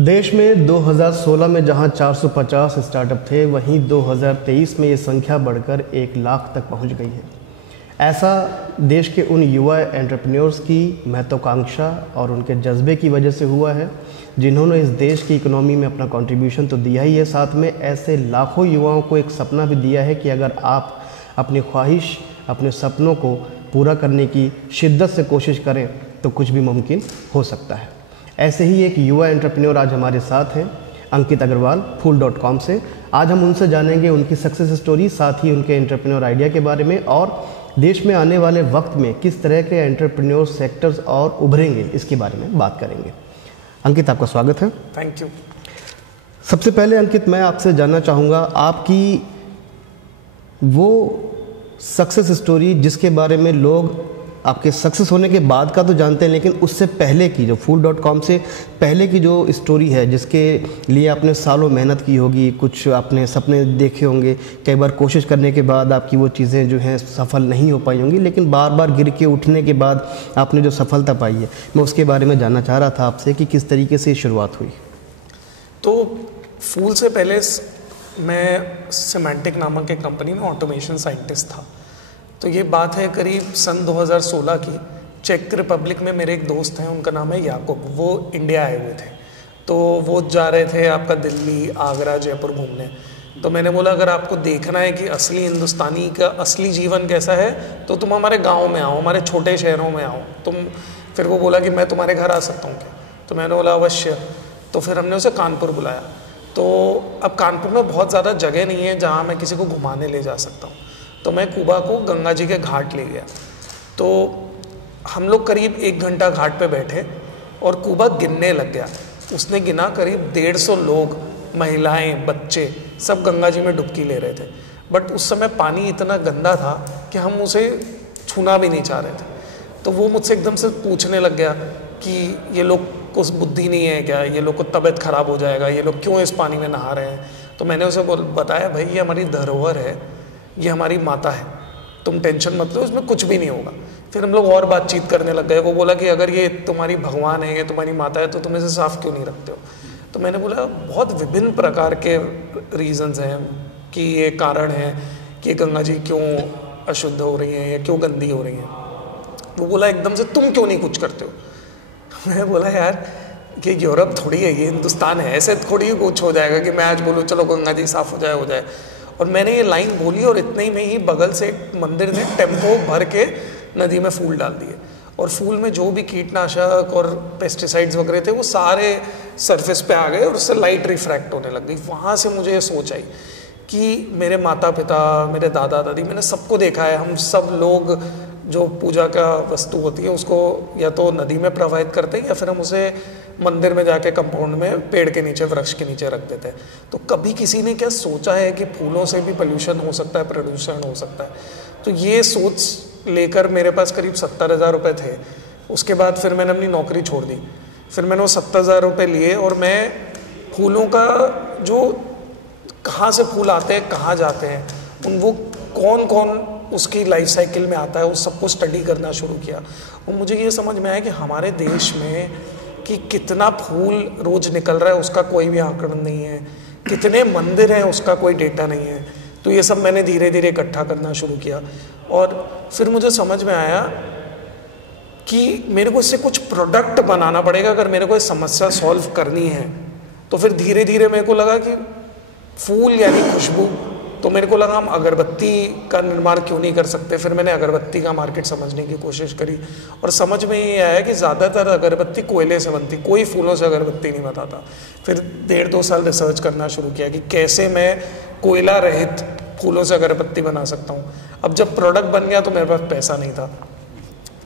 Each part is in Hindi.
देश में 2016 में जहां 450 स्टार्टअप थे, वहीं 2023 में ये संख्या बढ़कर 1 लाख तक पहुंच गई है। ऐसा देश के उन युवा एंटरप्रेन्योर्स की महत्वाकांक्षा और उनके जज्बे की वजह से हुआ है, जिन्होंने इस देश की इकोनॉमी में अपना कंट्रीब्यूशन तो दिया ही है, साथ में ऐसे लाखों युवाओं को एक सपना भी दिया है कि अगर आप अपनी ख्वाहिश, अपने सपनों को पूरा करने की शिद्दत से कोशिश करें तो कुछ भी मुमकिन हो सकता है। ऐसे ही एक युवा एंटरप्रेन्योर आज हमारे साथ हैं, अंकित अग्रवाल, फूल.com से। आज हम उनसे जानेंगे उनकी सक्सेस स्टोरी, साथ ही उनके एंटरप्रेन्योर आइडिया के बारे में, और देश में आने वाले वक्त में किस तरह के एंटरप्रेन्योर सेक्टर्स और उभरेंगे, इसके बारे में बात करेंगे। अंकित, आपका स्वागत है। Thank you. सबसे पहले अंकित, मैं आपसे जानना चाहूँगा आपकी वो सक्सेस स्टोरी जिसके बारे में लोग आपके सक्सेस होने के बाद का तो जानते हैं, लेकिन उससे पहले की, जो फूल.com से पहले की जो स्टोरी है, जिसके लिए आपने सालों मेहनत की होगी, कुछ आपने सपने देखे होंगे, कई बार कोशिश करने के बाद आपकी वो चीज़ें जो हैं सफल नहीं हो पाई होंगी, लेकिन बार बार गिर के उठने के बाद आपने जो सफलता पाई है, मैं उसके बारे में जानना चाह रहा था आपसे कि किस तरीके से शुरुआत हुई। तो फूल से पहले मैं सिमेंटिक नामक एक कंपनी में ऑटोमेशन साइंटिस्ट था। तो ये बात है करीब सन 2016 की। चेक रिपब्लिक में मेरे एक दोस्त हैं, उनका नाम है याकूब, वो इंडिया आए हुए थे। तो वो जा रहे थे आपका दिल्ली, आगरा, जयपुर घूमने। तो मैंने बोला अगर आपको देखना है कि असली हिंदुस्तानी का असली जीवन कैसा है तो तुम हमारे गांव में आओ, हमारे छोटे शहरों में आओ तुम। फिर वो बोला कि मैं तुम्हारे घर आ सकता हूँ क्या? तो मैंने बोला अवश्य। तो फिर हमने उसे कानपुर बुलाया। तो अब कानपुर में बहुत ज़्यादा जगह नहीं है जहाँ मैं किसी को घुमाने ले जा सकता हूँ। तो मैं कुबा को गंगा जी के घाट ले गया। तो हम लोग करीब 1 घंटा घाट पे बैठे और कुबा गिनने लग गया। उसने गिना करीब 150 लोग, महिलाएं, बच्चे, सब गंगा जी में डुबकी ले रहे थे। बट उस समय पानी इतना गंदा था कि हम उसे छूना भी नहीं चाह रहे थे। तो वो मुझसे एकदम से पूछने लग गया कि ये लोग को बुद्धि नहीं है क्या, ये लोग को तबीयत खराब हो जाएगा, ये लोग क्यों इस पानी में नहा रहे हैं? तो मैंने उसे बताया भाई ये हमारी धरोहर है, ये हमारी माता है, तुम टेंशन मत लो, इसमें कुछ भी नहीं होगा। फिर हम लोग और बातचीत करने लग गए। वो बोला कि अगर ये तुम्हारी भगवान है, ये तुम्हारी माता है, तो तुम इसे साफ क्यों नहीं रखते हो? तो मैंने बोला बहुत विभिन्न प्रकार के रीजंस हैं कि ये कारण है कि गंगा जी क्यों अशुद्ध हो रही हैं या क्यों गंदी हो रही हैं। वो बोला एकदम से तुम क्यों नहीं कुछ करते हो? मैं बोला यार कि यूरोप थोड़ी है, ये हिंदुस्तान है, ऐसे थोड़ी कुछ हो जाएगा कि मैं आज बोलूँ चलो गंगा जी साफ हो जाए। और मैंने ये लाइन बोली और इतने ही में ही बगल से एक मंदिर ने टेम्पो भर के नदी में फूल डाल दिए। और फूल में जो भी कीटनाशक और पेस्टिसाइड्स वगैरह थे वो सारे सरफेस पे आ गए और उससे लाइट रिफ्रैक्ट होने लग गई। वहाँ से मुझे ये सोच आई कि मेरे माता पिता, मेरे दादा दादी, मैंने सबको देखा है, हम सब लोग जो पूजा का वस्तु होती है उसको या तो नदी में प्रवाहित करते हैं या फिर हम उसे मंदिर में जाके कंपाउंड में पेड़ के नीचे, वृक्ष के नीचे रख देते हैं। तो कभी किसी ने क्या सोचा है कि फूलों से भी पोल्यूशन हो सकता है, प्रदूषण हो सकता है? तो ये सोच लेकर मेरे पास करीब 70,000 रुपये थे। उसके बाद फिर मैंने अपनी नौकरी छोड़ दी। फिर मैंने वो 70,000 रुपये लिए और मैं फूलों का जो कहाँ से फूल आते हैं, कहाँ जाते हैं, वो कौन कौन उसकी लाइफ साइकिल में आता है, उस सबको स्टडी करना शुरू किया। और मुझे ये समझ में आया कि हमारे देश में कि कितना फूल रोज निकल रहा है उसका कोई भी आंकड़न नहीं है, कितने मंदिर हैं उसका कोई डेटा नहीं है। तो ये सब मैंने धीरे धीरे इकट्ठा करना शुरू किया और फिर मुझे समझ में आया कि मेरे को इससे कुछ प्रोडक्ट बनाना पड़ेगा अगर मेरे को ये समस्या सॉल्व करनी है। तो फिर धीरे धीरे मेरे को लगा कि फूल यानी खुशबू, तो मेरे को लगा हम अगरबत्ती का निर्माण क्यों नहीं कर सकते। फिर मैंने अगरबत्ती का मार्केट समझने की कोशिश करी और समझ में ये आया कि ज़्यादातर अगरबत्ती कोयले से बनती, कोई फूलों से अगरबत्ती नहीं बताता। फिर 1.5-2 साल रिसर्च करना शुरू किया कि कैसे मैं कोयला रहित फूलों से अगरबत्ती बना सकता हूँ। अब जब प्रोडक्ट बन गया तो मेरे पास पैसा नहीं था।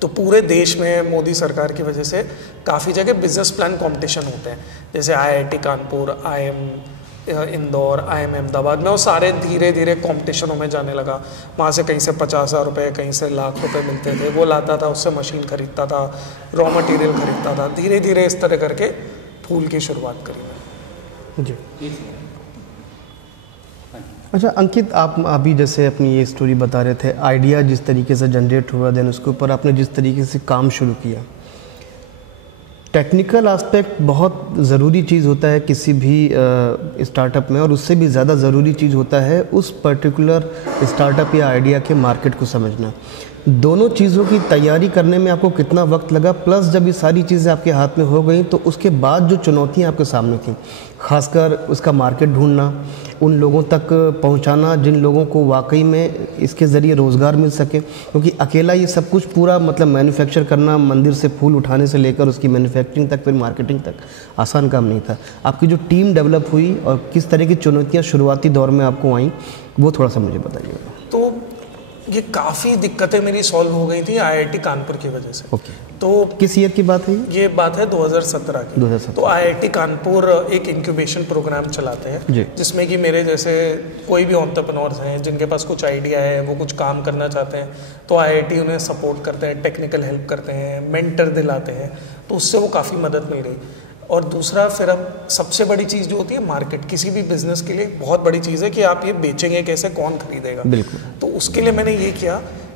तो पूरे देश में मोदी सरकार की वजह से काफ़ी जगह बिजनेस प्लान कॉम्पिटिशन होते हैं, जैसे IIT Kanpur, IIM Indore, IIM Ahmedabad में, वो सारे धीरे धीरे कॉम्पिटिशनों में जाने लगा। वहाँ से कहीं से 50,000 रुपये, कहीं से लाख रुपए मिलते थे। वो लाता था, उससे मशीन खरीदता था, रॉ मटेरियल खरीदता था। धीरे धीरे इस तरह करके फूल की शुरुआत करी मैंने। जी। अच्छा अंकित, आप अभी जैसे अपनी ये स्टोरी बता रहे थे, आइडिया जिस तरीके से जनरेट हुआ, देन उसके ऊपर आपने जिस तरीके से काम शुरू किया, टेक्निकल एस्पेक्ट बहुत ज़रूरी चीज़ होता है किसी भी स्टार्टअप में, और उससे भी ज़्यादा ज़रूरी चीज़ होता है उस पर्टिकुलर स्टार्टअप या आइडिया के मार्केट को समझना। दोनों चीज़ों की तैयारी करने में आपको कितना वक्त लगा, प्लस जब ये सारी चीज़ें आपके हाथ में हो गई तो उसके बाद जो चुनौतियाँ आपके सामने थी, खासकर उसका मार्केट ढूंढना, उन लोगों तक पहुंचाना जिन लोगों को वाकई में इसके ज़रिए रोज़गार मिल सके, क्योंकि अकेला ये सब कुछ पूरा मतलब मैन्युफैक्चर करना, मंदिर से फूल उठाने से लेकर उसकी मैन्युफैक्चरिंग तक फिर मार्केटिंग तक आसान काम नहीं था। आपकी जो टीम डेवलप हुई और किस तरह की चुनौतियाँ शुरुआती दौर में आपको आईं, वो थोड़ा सा मुझे बताइएगा। तो ये काफ़ी दिक्कतें मेरी सॉल्व हो गई थी आईआईटी कानपुर की वजह से। ओके। तो किस ईयर की बात है ये बात है 2017 की। 2017। तो आईआईटी कानपुर एक इंक्यूबेशन प्रोग्राम चलाते हैं जिसमें कि मेरे जैसे कोई भी एंटरप्रेन्योर्स हैं जिनके पास कुछ आइडिया है, वो कुछ काम करना चाहते हैं, तो आईआईटी उन्हें सपोर्ट करते हैं, टेक्निकल हेल्प करते हैं, मेंटर दिलाते हैं, तो उससे वो काफ़ी मदद मिल रही। और दूसरा फिर अब सबसे बड़ी चीज़ जो होती है मार्केट, किसी भी बिजनेस के लिए बहुत बड़ी चीज़ है कि आप ये बेचेंगे कैसे, कौन खरीदेगा। बिल्कुल। तो उसके लिए मैंने ये किया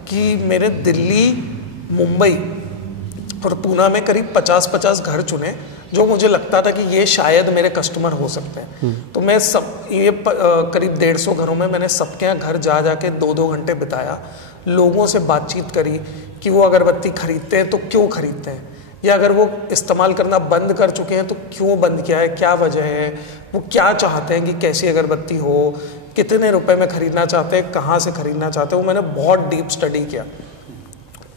कि मेरे दिल्ली, मुंबई और पूना में करीब 50-50 घर चुने जो मुझे लगता था कि ये शायद मेरे कस्टमर हो सकते हैं। तो मैं करीब 150 घरों में मैंने सबके यहाँ घर जा के 2-2 घंटे बिताया, लोगों से बातचीत करी कि वो अगरबत्ती खरीदते हैं तो क्यों खरीदते हैं, या अगर वो इस्तेमाल करना बंद कर चुके हैं तो क्यों बंद किया है, क्या वजह है, वो क्या चाहते हैं कि कैसी अगरबत्ती हो, कितने रुपए में खरीदना चाहते हैं, कहाँ से खरीदना चाहते हैं। वो मैंने बहुत डीप स्टडी किया,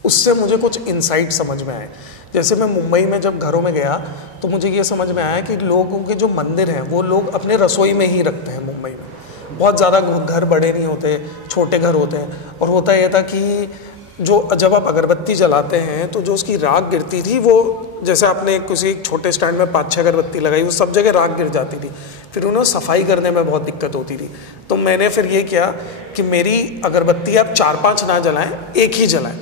उससे मुझे कुछ इंसाइट समझ में आए। जैसे मैं मुंबई में जब घरों में गया तो मुझे ये समझ में आया कि लोगों के जो मंदिर हैं वो लोग अपने रसोई में ही रखते हैं। मुंबई में बहुत ज़्यादा घर बड़े नहीं होते, छोटे घर होते हैं। और होता यह था कि जब आप अगरबत्ती जलाते हैं तो जो उसकी राख गिरती थी, वो जैसे आपने किसी छोटे स्टैंड में 5-6 अगरबत्ती लगाई, वो सब जगह राख गिर जाती थी, फिर उन्हें सफाई करने में बहुत दिक्कत होती थी। तो मैंने फिर ये किया कि मेरी अगरबत्ती आप 4-5 ना जलाएं, एक ही जलाएं।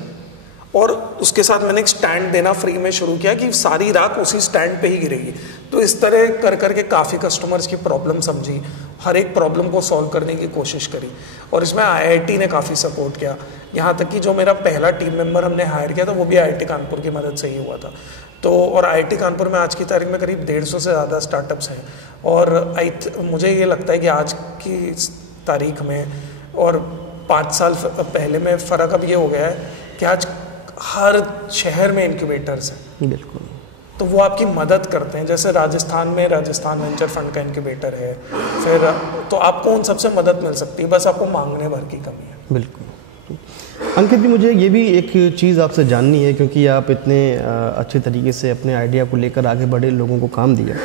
और उसके साथ मैंने एक स्टैंड देना फ्री में शुरू किया कि सारी राख उसी स्टैंड पे ही गिरेगी। तो इस तरह कर करके काफ़ी कस्टमर्स की प्रॉब्लम समझी, हर एक प्रॉब्लम को सॉल्व करने की कोशिश करी, और इसमें आईआईटी ने काफ़ी सपोर्ट किया। यहाँ तक कि जो मेरा पहला टीम मेंबर हमने हायर किया था वो भी आईआईटी कानपुर की मदद से ही हुआ था। तो और आईआईटी कानपुर में आज की तारीख में करीब 150 से ज़्यादा स्टार्टअप्स हैं। और मुझे ये लगता है कि आज की तारीख में और 5 साल पहले में फ़र्क अब ये हो गया है कि आज हर शहर में इनक्यूबेटर्स हैं। बिल्कुल। तो वो आपकी मदद करते हैं। जैसे राजस्थान में राजस्थान वेंचर फंड का इनक्यूबेटर है, फिर तो आपको उन सबसे मदद मिल सकती है, बस आपको मांगने भर की कमी है। बिल्कुल। अंकित जी, मुझे ये भी एक चीज़ आपसे जाननी है, क्योंकि आप इतने अच्छे तरीके से अपने आइडिया को लेकर आगे बढ़े, लोगों को काम दिया।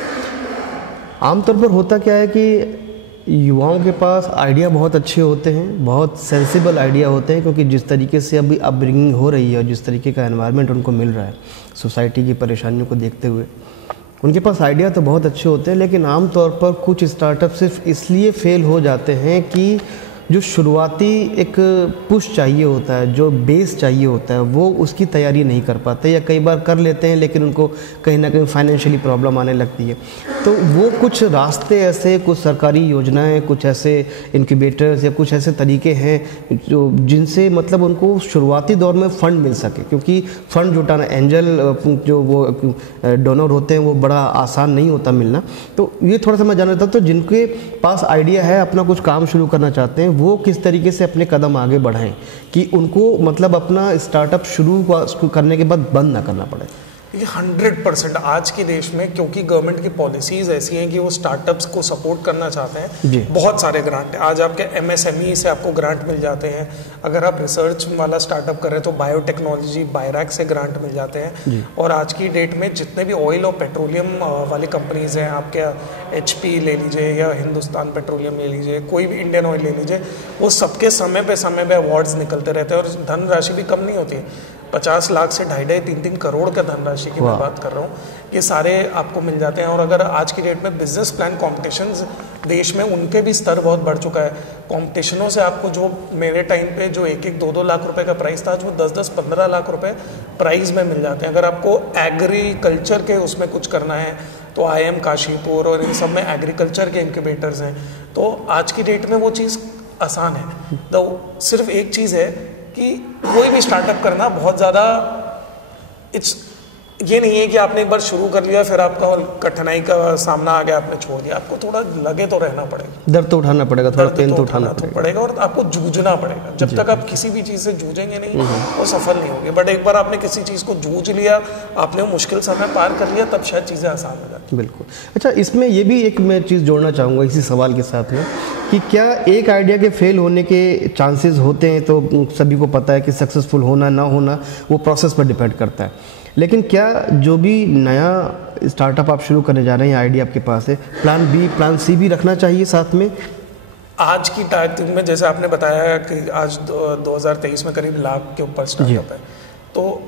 आमतौर पर होता क्या है कि युवाओं के पास आइडिया बहुत अच्छे होते हैं, बहुत सेंसिबल आइडिया होते हैं, क्योंकि जिस तरीके से अभी अपब्रिंगिंग हो रही है और जिस तरीके का एनवायरनमेंट उनको मिल रहा है सोसाइटी की परेशानियों को देखते हुए, उनके पास आइडिया तो बहुत अच्छे होते हैं, लेकिन आमतौर पर कुछ स्टार्टअप सिर्फ इसलिए फेल हो जाते हैं कि जो शुरुआती एक पुश चाहिए होता है, जो बेस चाहिए होता है, वो उसकी तैयारी नहीं कर पाते, या कई बार कर लेते हैं लेकिन उनको कहीं ना कहीं फाइनेंशियली प्रॉब्लम आने लगती है। तो वो कुछ रास्ते ऐसे, कुछ सरकारी योजनाएं, कुछ ऐसे इनक्यूबेटर्स या कुछ ऐसे तरीके हैं जो जिनसे मतलब उनको शुरुआती दौर में फ़ंड मिल सके, क्योंकि फ़ंड जुटाना, एंजल जो वो डोनर होते हैं वो बड़ा आसान नहीं होता मिलना। तो ये थोड़ा सा मैं जानना चाहता हूँ, तो जिनके पास आइडिया है, अपना कुछ काम शुरू करना चाहते हैं, वो किस तरीके से अपने कदम आगे बढ़ाएं कि उनको मतलब अपना स्टार्टअप शुरू करने के बाद बंद ना करना पड़े। ये 100% आज के देश में, क्योंकि गवर्नमेंट की पॉलिसीज़ ऐसी हैं कि वो स्टार्टअप्स को सपोर्ट करना चाहते हैं, बहुत सारे ग्रांट आज आपके एमएसएमई से आपको ग्रांट मिल जाते हैं। अगर आप रिसर्च वाला स्टार्टअप कर रहे हैं तो बायोटेक्नोलॉजी, बायरैक से ग्रांट मिल जाते हैं। और आज की डेट में जितने भी ऑयल और पेट्रोलियम वाली कंपनीज़ हैं, आपके HP ले लीजिए या हिंदुस्तान पेट्रोलियम ले लीजिए, कोई भी इंडियन ऑयल ले लीजिए, वो सबके समय पे अवार्ड्स निकलते रहते हैं और धनराशि भी कम नहीं होती है। 50 लाख से 2.5-3 करोड़ का धनराशि की मैं बात कर रहा हूँ, ये सारे आपको मिल जाते हैं। और अगर आज की डेट में बिजनेस प्लान कॉम्पिटिशन्स देश में, उनके भी स्तर बहुत बढ़ चुका है। कॉम्पिटिशनों से आपको, जो मेरे टाइम पे जो 1-1, 2-2 लाख रुपए का प्राइस था, आज वो 10-10, 15 लाख रुपए प्राइस में मिल जाते हैं। अगर आपको एग्रीकल्चर के उसमें कुछ करना है तो IIM काशीपुर और इन सब में एग्रीकल्चर के इंक्यूबेटर्स हैं। तो आज की डेट में वो चीज़ आसान है। तो सिर्फ एक चीज़ है कि कोई भी स्टार्टअप करना बहुत ज़्यादा ये नहीं है कि आपने एक बार शुरू कर लिया फिर आपका कठिनाई का सामना आ गया आपने छोड़ दिया, आपको थोड़ा लगे तो रहना पड़ेगा, दर्द तो उठाना पड़ेगा, थोड़ा पेन तो उठाना पड़ेगा और आपको जूझना पड़ेगा। जब तक आप किसी भी चीज़ से जूझेंगे नहीं वो सफल नहीं होंगे। बट एक बार आपने किसी चीज़ को जूझ लिया, आपने मुश्किल समय पार कर लिया, तब शायद चीज़ें आसान हो जाती। बिल्कुल। अच्छा, इसमें ये भी एक मैं चीज़ जोड़ना चाहूँगा इसी सवाल के साथ में कि क्या एक आइडिया के फेल होने के चांसेस होते हैं? तो सभी को पता है कि सक्सेसफुल होना ना होना वो प्रोसेस पर डिपेंड करता है, लेकिन क्या जो भी नया स्टार्टअप आप शुरू करने जा रहे हैं, आइडिया आपके पास है, प्लान बी प्लान सी भी रखना चाहिए साथ में? आज की तारीख में जैसे आपने बताया कि आज 2023 में करीब लाख के ऊपर स्टार्टअप है, तो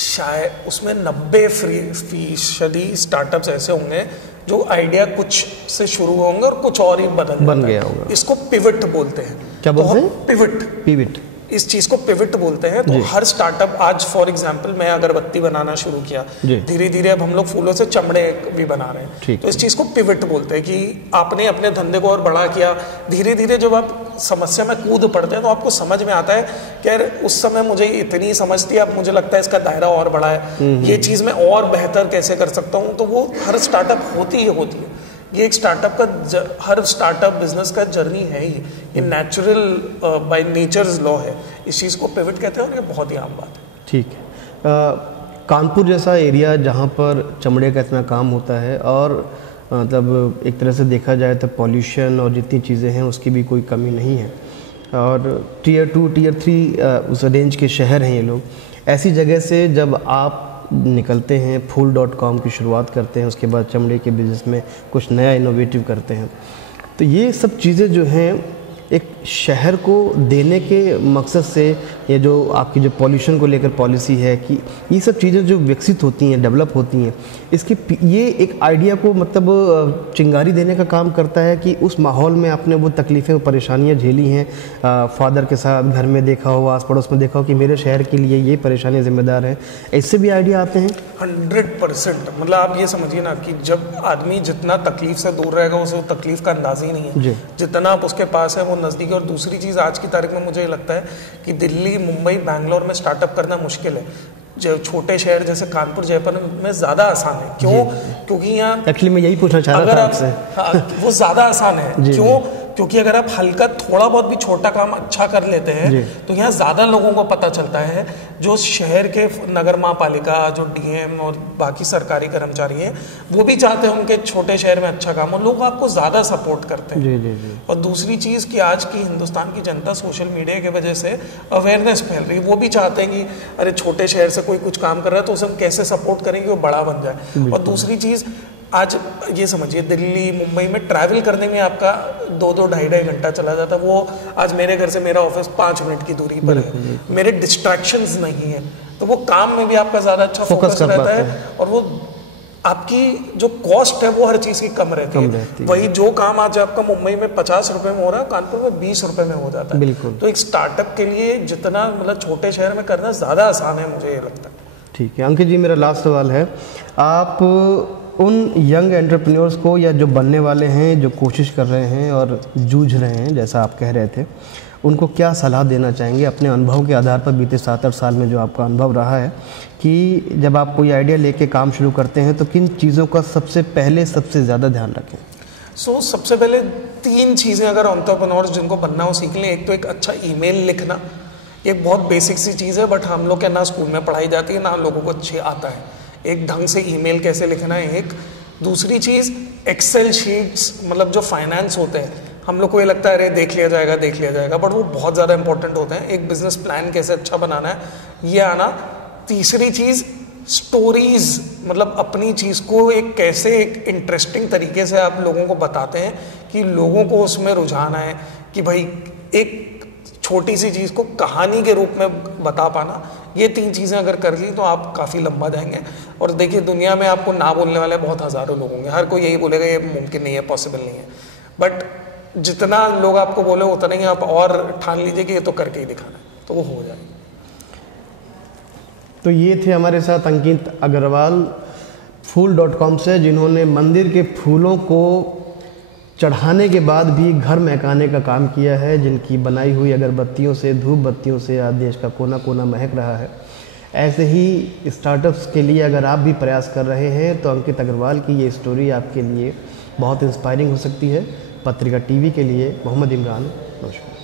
शायद उसमें 90% स्टार्टअप्स ऐसे होंगे जो आइडिया कुछ से शुरू होंगे और कुछ और ही बन गया होगा। इसको पिवट बोलते हैं। क्या बोलते हैं? पिवट इस चीज़ को पिवट बोलते हैं। तो हर स्टार्टअप आज फॉर एग्जांपल मैं अगरबत्ती बनाना शुरू किया, धीरे धीरे अब हम लोग फूलों से चमड़े भी बना रहे हैं, तो इस चीज़ को पिवट बोलते हैं कि आपने अपने धंधे को और बड़ा किया। धीरे धीरे जब आप समस्या में कूद पड़ते हैं तो आपको समझ में आता है कि यार उस समय मुझे इतनी समझ थी, अब मुझे लगता है इसका दायरा और बड़ा है, ये चीज़ मैं और बेहतर कैसे कर सकता हूँ। तो वो हर स्टार्टअप होती है। ये एक स्टार्टअप का हर स्टार्टअप बिजनेस का जर्नी है ही, ये नेचुरल बाय नेचर्स लॉ है। इस चीज़ को पिवट कहते हैं और ये बहुत ही आम बात है। ठीक है। कानपुर जैसा एरिया जहाँ पर चमड़े का इतना काम होता है और मतलब एक तरह से देखा जाए तो पॉल्यूशन और जितनी चीज़ें हैं उसकी भी कोई कमी नहीं है, और टियर 2 टियर 3 उस रेंज के शहर हैं ये लोग। ऐसी जगह से जब आप निकलते हैं, फूल.com की शुरुआत करते हैं, उसके बाद चमड़े के बिज़नेस में कुछ नया इनोवेटिव करते हैं, तो ये सब चीज़ें जो हैं एक शहर को देने के मकसद से, ये जो आपकी जो पॉल्यूशन को लेकर पॉलिसी है कि ये सब चीज़ें जो विकसित होती हैं, डेवलप होती हैं, इसकी ये एक आइडिया को मतलब चिंगारी देने का काम करता है कि उस माहौल में आपने वो तकलीफ़ें परेशानियां झेली हैं, फादर के साथ घर में देखा हो, आस पड़ोस में देखा हो कि मेरे शहर के लिए ये परेशानियाँ जिम्मेदार हैं, इससे भी आइडिया आते हैं। 100% मतलब आप ये समझिए ना कि जब आदमी जितना तकलीफ से दूर रहेगा उसे तकलीफ का अंदाज़ ही नहीं है, जितना आप उसके पास है वो नज़दीक। और दूसरी चीज़ आज की तारीख में मुझे लगता है कि दिल्ली, मुंबई, बैंगलोर में स्टार्टअप करना मुश्किल है, जो छोटे शहर जैसे कानपुर, जयपुर में ज़्यादा आसान है। क्यों? क्योंकि यहाँ एक्चुअली मैं यही पूछना चाह रहा था आपसे। हाँ, वो ज़्यादा आसान है। क्यों? क्योंकि अगर आप हल्का थोड़ा बहुत भी छोटा काम अच्छा कर लेते हैं तो यहाँ ज़्यादा लोगों को पता चलता है। जो शहर के नगर महापालिका, जो डीएम और बाकी सरकारी कर्मचारी हैं, वो भी चाहते हैं उनके छोटे शहर में अच्छा काम हो, लोग आपको ज़्यादा सपोर्ट करते हैं। और दूसरी चीज़ कि आज की हिंदुस्तान की जनता सोशल मीडिया की वजह से अवेयरनेस फैल रही है, वो भी चाहते हैं कि अरे छोटे शहर से कोई कुछ काम कर रहा है तो उसे हम कैसे सपोर्ट करेंगे वो बड़ा बन जाए। और दूसरी चीज़, आज ये समझिए दिल्ली, मुंबई में ट्रैवल करने में आपका 2-2, ढाई घंटा चला जाता है। वो आज मेरे घर से मेरा ऑफिस 5 मिनट की दूरी पर है, मेरे डिस्ट्रैक्शंस नहीं है, तो वो काम में भी आपका ज़्यादा अच्छा फोकस रहता है। और वो आपकी जो कॉस्ट है वो हर चीज़ की कम रहती है। वही जो काम आज आपका मुंबई में 50 रुपये में हो रहा है, कानपुर में 20 रुपये में हो जाता है। तो एक स्टार्टअप के लिए जितना मतलब छोटे शहर में करना ज़्यादा आसान है, मुझे ये लगता है। ठीक है अंकित जी, मेरा लास्ट सवाल है, आप उन यंग एंटरप्रेन्योर्स को या जो बनने वाले हैं, जो कोशिश कर रहे हैं और जूझ रहे हैं जैसा आप कह रहे थे, उनको क्या सलाह देना चाहेंगे अपने अनुभव के आधार पर? बीते 7-8 साल में जो आपका अनुभव रहा है कि जब आप कोई आइडिया लेके काम शुरू करते हैं तो किन चीज़ों का सबसे ज़्यादा ध्यान रखें? सबसे पहले 3 चीज़ें अगर एंटरप्रेन्योर्स जिनको बनना हो सीख लें। एक तो एक अच्छा ईमेल लिखना, ये बहुत बेसिक सी चीज़ है, बट हम लोग के ना स्कूल में पढ़ाई जाती है ना लोगों को अच्छे आता है एक ढंग से ईमेल कैसे लिखना है। एक दूसरी चीज़ एक्सेल शीट्स, मतलब जो फाइनेंस होते हैं, हम लोग को ये लगता है अरे देख लिया जाएगा, बट वो बहुत ज़्यादा इंपॉर्टेंट होते हैं। एक बिजनेस प्लान कैसे अच्छा बनाना है, ये आना। तीसरी चीज़ स्टोरीज, मतलब अपनी चीज़ को कैसे एक इंटरेस्टिंग तरीके से आप लोगों को बताते हैं कि लोगों को उसमें रुझान आए, कि भाई एक छोटी सी चीज़ को कहानी के रूप में बता पाना। ये 3 चीज़ें अगर कर ली तो आप काफ़ी लंबा जाएंगे। और देखिए दुनिया में आपको ना बोलने वाले बहुत हज़ारों लोग होंगे, हर कोई यही बोलेगा ये मुमकिन नहीं है, पॉसिबल नहीं है, बट जितना लोग आपको बोले उतना ही आप और ठान लीजिए कि ये तो करके ही दिखाना है, तो वो हो जाएगा। तो ये थे हमारे साथ अंकित अग्रवाल फूल.com से, जिन्होंने मंदिर के फूलों को चढ़ाने के बाद भी घर महकाने का काम किया है, जिनकी बनाई हुई अगरबत्तियों से, धूप बत्तियों से आज देश का कोना कोना महक रहा है। ऐसे ही स्टार्टअप्स के लिए अगर आप भी प्रयास कर रहे हैं तो अंकित अग्रवाल की ये स्टोरी आपके लिए बहुत इंस्पायरिंग हो सकती है। पत्रिका टीवी के लिए मोहम्मद इमरान, नमस्कार।